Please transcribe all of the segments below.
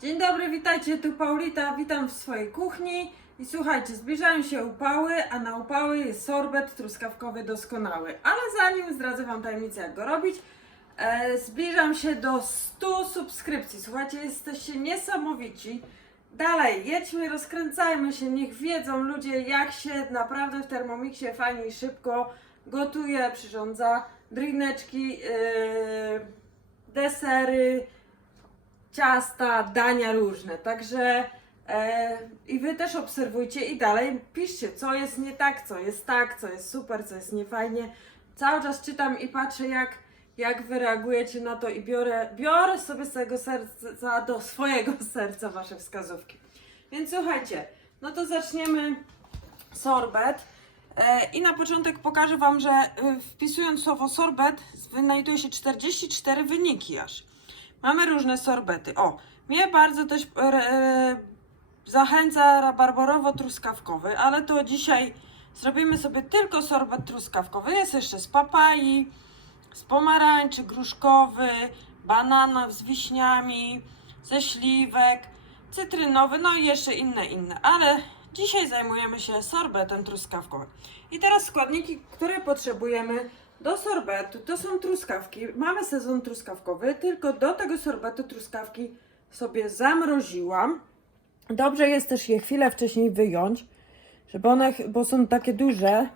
Dzień dobry, witajcie, tu Paulita, witam w swojej kuchni. I słuchajcie, zbliżają się upały, a na upały jest sorbet truskawkowy doskonały. Ale zanim zdradzę Wam tajemnicę, jak go robić, e, zbliżam się do 100 subskrypcji. Słuchajcie, jesteście niesamowici. Dalej, jedźmy, rozkręcajmy się, niech wiedzą ludzie, jak się naprawdę w Thermomixie fajnie i szybko gotuje, przyrządza drineczki, yy, desery, ciasta, dania różne. Także e, i wy też obserwujcie i dalej piszcie, co jest nie tak, co jest tak, co jest super, co jest niefajnie. Cały czas czytam i patrzę, jak, jak wy reagujecie na to i biorę, biorę sobie z tego serca do swojego serca wasze wskazówki. Więc słuchajcie, no to zaczniemy sorbet. E, I na początek pokażę Wam, że e, wpisując słowo sorbet wynajduje się 44 wyniki aż. Mamy różne sorbety. O, mnie bardzo też e, zachęca barborowo-truskawkowy, ale to dzisiaj zrobimy sobie tylko sorbet truskawkowy. Jest jeszcze z papai, z pomarańczy, gruszkowy, banana z wiśniami, ze śliwek, cytrynowy, no i jeszcze inne, inne. Ale dzisiaj zajmujemy się sorbetem truskawkowym. I teraz składniki, które potrzebujemy do sorbetu, to są truskawki. Mamy sezon truskawkowy, tylko do tego sorbetu truskawki sobie zamroziłam. Dobrze jest też je chwilę wcześniej wyjąć, żeby one, bo są takie duże.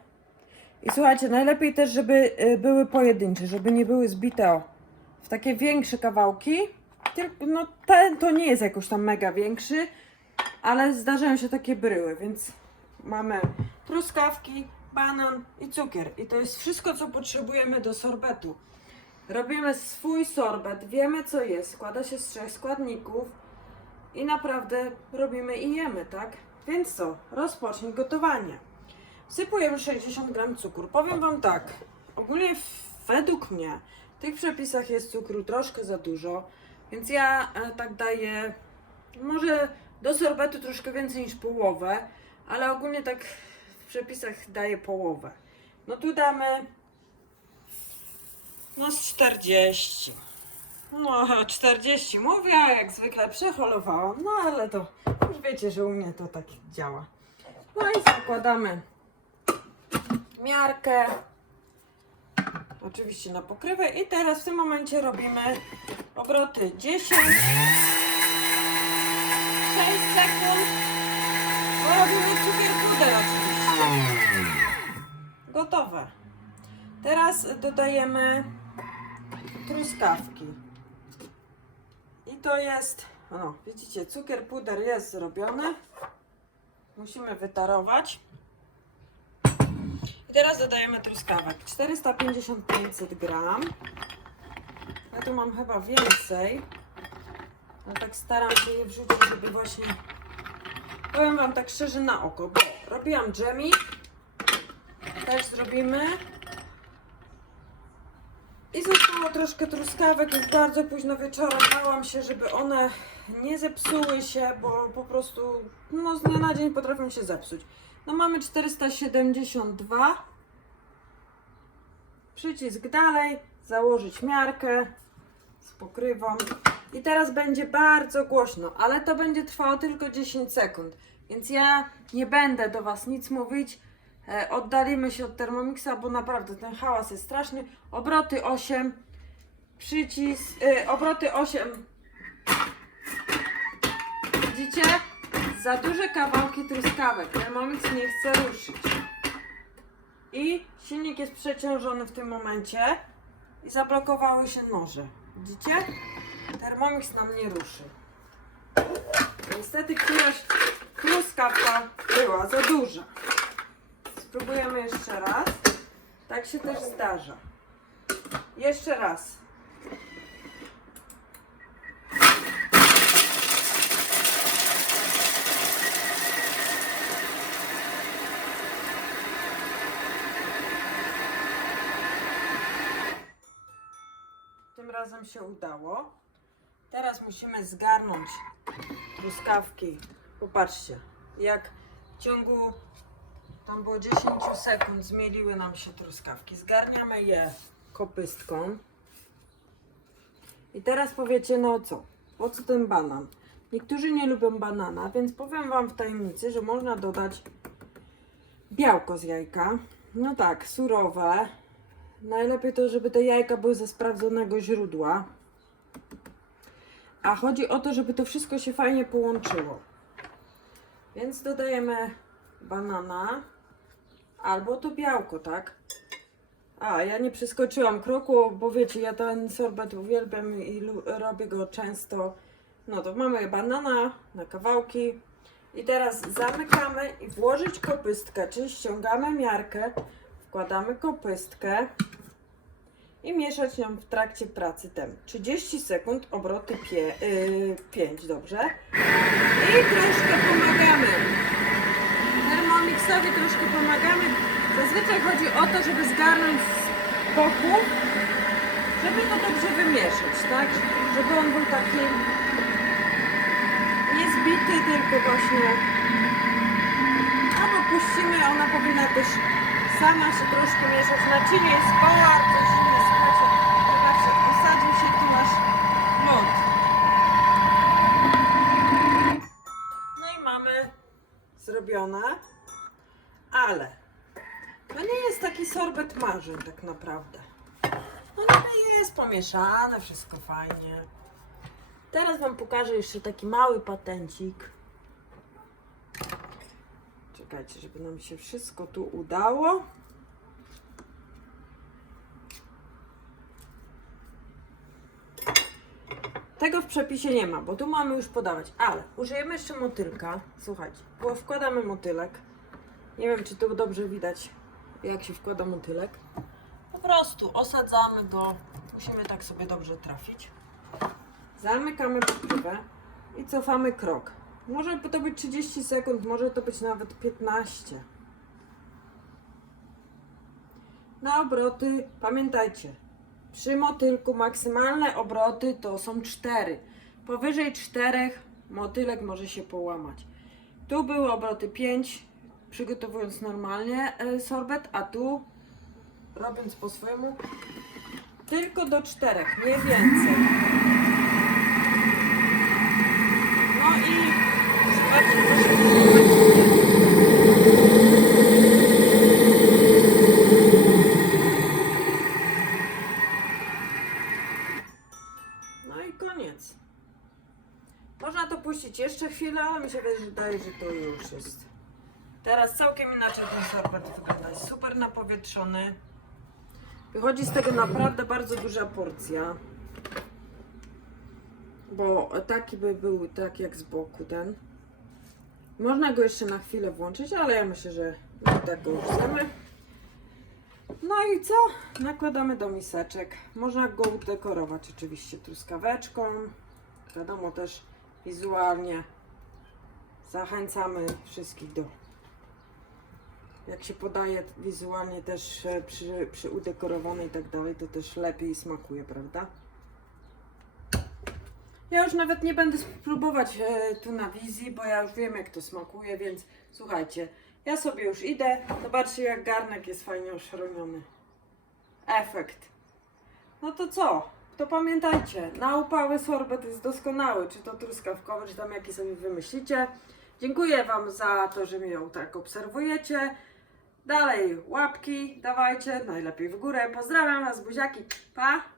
I słuchajcie, najlepiej też, żeby y, były pojedyncze, żeby nie były zbite o, w takie większe kawałki. No ten to nie jest jakoś tam mega większy, ale zdarzają się takie bryły, więc mamy truskawki, banan i cukier. I to jest wszystko, co potrzebujemy do sorbetu. Robimy swój sorbet, wiemy co jest, składa się z trzech składników i naprawdę robimy i jemy, tak? Więc co? Rozpocznij gotowanie. Wsypujemy 60 gram cukru. Powiem Wam tak, ogólnie według mnie w tych przepisach jest cukru troszkę za dużo, więc ja e, tak daję, może do sorbetu troszkę więcej niż połowę, ale ogólnie tak przepisach daję połowę. No tu damy no z 40. No 40 mówię, jak zwykle przeholowałam, no ale to już wiecie, że u mnie to tak działa. No i zakładamy miarkę. Oczywiście na pokrywę i teraz w tym momencie robimy obroty 10 6 sekund. Bo robimy cukier puder oczywiście. Gotowe. Teraz dodajemy truskawki. I to jest, o widzicie, cukier puder jest zrobiony. Musimy wytarować. I teraz dodajemy truskawek. 450-500 gram. Ja tu mam chyba więcej. No tak staram się je wrzucić, żeby właśnie... Powiem Wam tak szczerze na oko, bo robiłam dżemi. Też zrobimy. I zostało troszkę truskawek już bardzo późno wieczorem. Bałam się, żeby one nie zepsuły się, bo po prostu no, z dnia na dzień potrafią się zepsuć. No mamy 472. Przycisk dalej, założyć miarkę z pokrywą. I teraz będzie bardzo głośno, ale to będzie trwało tylko 10 sekund. Więc ja nie będę do Was nic mówić. E, oddalimy się od Thermomixa, bo naprawdę ten hałas jest straszny. Obroty 8, przycisk, e, obroty 8. Widzicie? Za duże kawałki truskawek. Thermomix nie chce ruszyć. I silnik jest przeciążony w tym momencie i zablokowały się noże. Widzicie? Thermomix nam nie ruszy. Niestety któraś truskawka była za duża. Spróbujemy jeszcze raz. Tak się też zdarza. Jeszcze raz. Tym razem się udało. Teraz musimy zgarnąć truskawki. Popatrzcie, jak w ciągu tam było 10 sekund, zmieliły nam się truskawki. Zgarniamy je kopystką. I teraz powiecie, no co? Po co ten banan? Niektórzy nie lubią banana, więc powiem Wam w tajemnicy, że można dodać białko z jajka. No tak, surowe. Najlepiej to, żeby te jajka były ze sprawdzonego źródła. A chodzi o to, żeby to wszystko się fajnie połączyło. Więc dodajemy banana albo to białko, tak? A, ja nie przeskoczyłam kroku, bo wiecie, ja ten sorbet uwielbiam i robię go często. No to mamy banana na kawałki. I teraz zamykamy i włożyć kopystkę, czyli ściągamy miarkę, wkładamy kopystkę i mieszać ją w trakcie pracy tem. 30 sekund, obroty 5, dobrze? I troszkę pomagamy. Thermomixowi troszkę pomagamy. Zazwyczaj chodzi o to, żeby zgarnąć z boku, żeby to dobrze wymieszać, tak? Żeby on był taki nie zbity, tylko właśnie albo puścimy, ona powinna też sama się troszkę mieszać. Naczynie jest bardzo sorbet marzeń tak naprawdę. No niby jest pomieszane, wszystko fajnie. Teraz Wam pokażę jeszcze taki mały patencik. Czekajcie, żeby nam się wszystko tu udało. Tego w przepisie nie ma, bo tu mamy już podawać, ale użyjemy jeszcze motylka. Słuchajcie, wkładamy motylek. Nie wiem, czy tu dobrze widać, jak się wkłada motylek. Po prostu osadzamy go. Musimy tak sobie dobrze trafić. Zamykamy pokrywę i cofamy krok. Może to być 30 sekund, może to być nawet 15. Na obroty, pamiętajcie, przy motylku maksymalne obroty to są 4. Powyżej 4 motylek może się połamać. Tu były obroty 5, przygotowując normalnie e, sorbet, a tu robiąc po swojemu tylko do 4, nie więcej. No i No i koniec. Można to puścić jeszcze chwilę, ale mi się wydaje, że to już jest. Teraz całkiem inaczej ten sorbet wygląda. Super napowietrzony. Wychodzi z tego naprawdę bardzo duża porcja. Bo taki by był tak jak z boku ten. Można go jeszcze na chwilę włączyć, ale ja myślę, że tak go już. No i co? Nakładamy do miseczek. Można go udekorować oczywiście truskaweczką. Wiadomo też wizualnie zachęcamy wszystkich do jak się podaje wizualnie też e, przy, przy udekorowanej i tak dalej, to też lepiej smakuje, prawda? Ja już nawet nie będę spróbować e, tu na wizji, bo ja już wiem jak to smakuje, więc słuchajcie, ja sobie już idę. Zobaczcie jak garnek jest fajnie oszromiony. Efekt. No to co? To pamiętajcie, na upały sorbet jest doskonały, czy to truskawkowy, czy tam jaki sobie wymyślicie. Dziękuję Wam za to, że mnie tak obserwujecie. Dalej łapki dawajcie, najlepiej w górę. Pozdrawiam Was, buziaki. Pa!